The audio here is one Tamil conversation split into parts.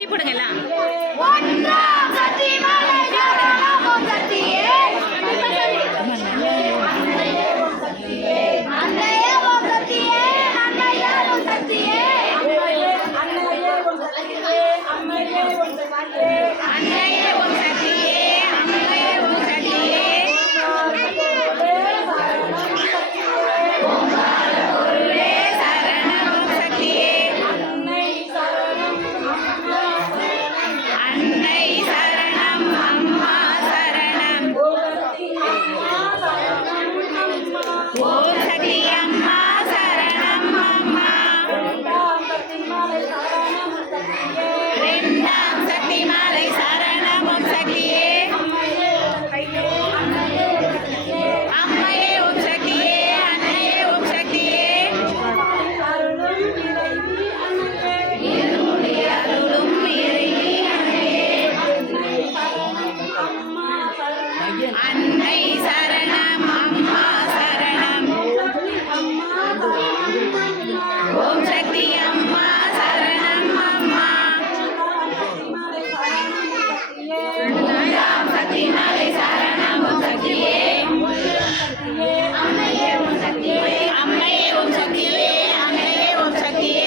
போடுங்கலாம் அன்னை சரணம் அம்மா சரணம் ஓம் சக்தி அம்மா சரணம் அம்மா சக்தி மாலை சரணம் ஓம் சக்தியே அம்மையே ஓம் சக்தியே அம்மையே ஓம் சக்தியே அம்மையே ஓம் சக்தியே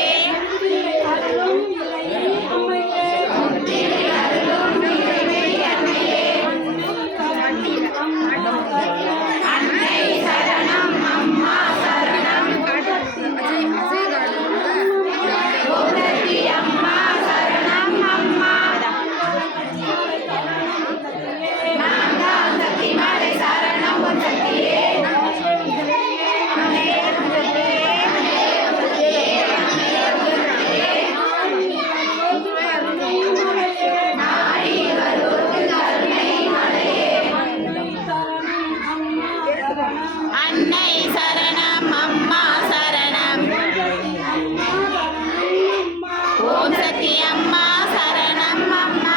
அன்னை சரணம் அம்மா சரணம் ஓம் சக்தி அம்மா சரணம் அம்மா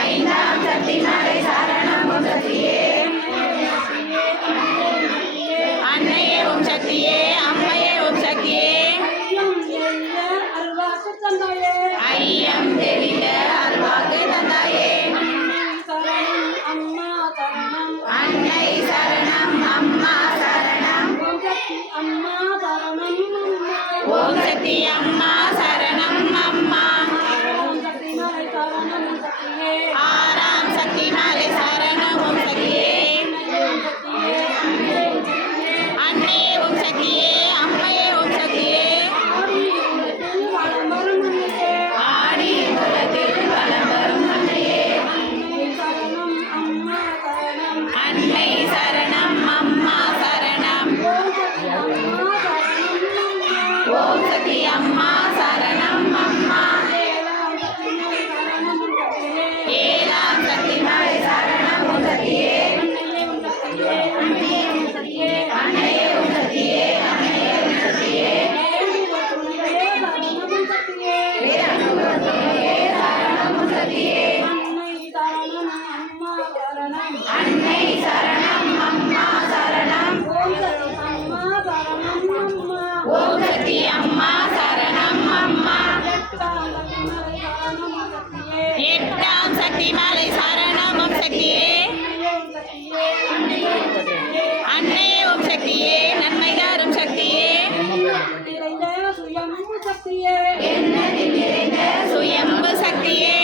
ஐந்தாம் சக்தி மாலை சரணம் ஓம் சக்தியே அன்னையே ஓம் சக்தியே அம்மையே ஓம் சக்தியே ஐயம் தெளிந்த அல்வாக்கு தந்தாயே அன்னை சரணம் அம்மா சரணம் ஓம் சக்தி அம்மா சரணம் அம்மா ஆறாம் சக்தி மாலை சரணம் ஓம் சக்தியே அன்னை ஓம் சக்தியே அம்மையே ஓம் சக்தியே ஆடி குலத்தில் வலம் வரும் அன்னையே அன்னை சரணம் அம்மா சரணம் ஓம் சக்தி அம்மா சரணம் அம்மா ஏழாம் சக்தி மாலை சரணம் ஓம் சக்தியே அன்னையே ஓம் சக்தியே அன்னையே ஓம் சக்தியே அன்னை சரணம் அம்மா சரணம் ஓம் சக்தி அம்மா சரணம் அம்மா எட்டாம் சக்தி மாலை சரணம் ஓம் சக்தியே அன்னையே ஓம் சக்தியே நன்மை தரும் சக்தியே சுயம்பு சக்தியே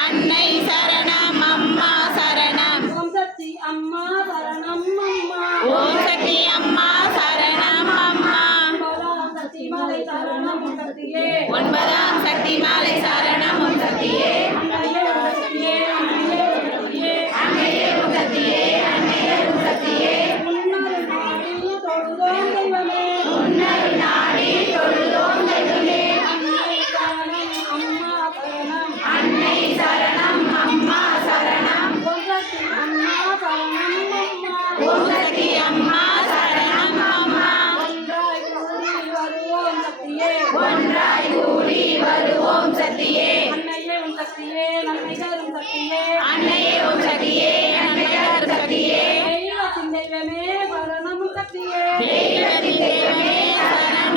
அன்னை சரணம் அம்மா சரணம் ஓம் சக்தி அம்மா சரணம் அம்மா ஒன்பதாம் சக்தி மாலை சரணம் ஓம் சக்தியே அன்னையே ஓம் சக்தியே அன்னையே ஓம் சக்தியே உன்னர் நாடி தொழுதோம் தெய்வமே அன்னை சரணம் அம்மா சரணம் ஓம் சக்தி அம்மா சரணம் அம்மா ஒன்றாய் கூடி வருவோம் சக்தியே அன்னையே ஓம் சக்தியே நன்மை தரும் சக்தியே தெய்வமே சரணம் சக்தியே தெய்வமே சரணம்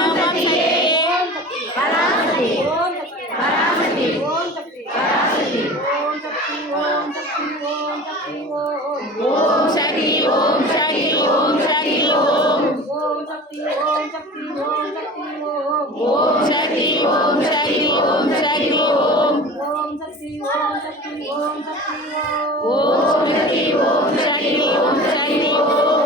शक्ति ओम शक्ति ओम शक्ति ओम ओम शक्ति ओम शक्ति ओम शक्ति ओम ओम शक्ति ओम शक्ति ओम शक्ति ओम ओम शक्ति ओम शक्ति ओम शक्ति ओम ओम शक्ति ओम शक्ति ओम शक्ति ओम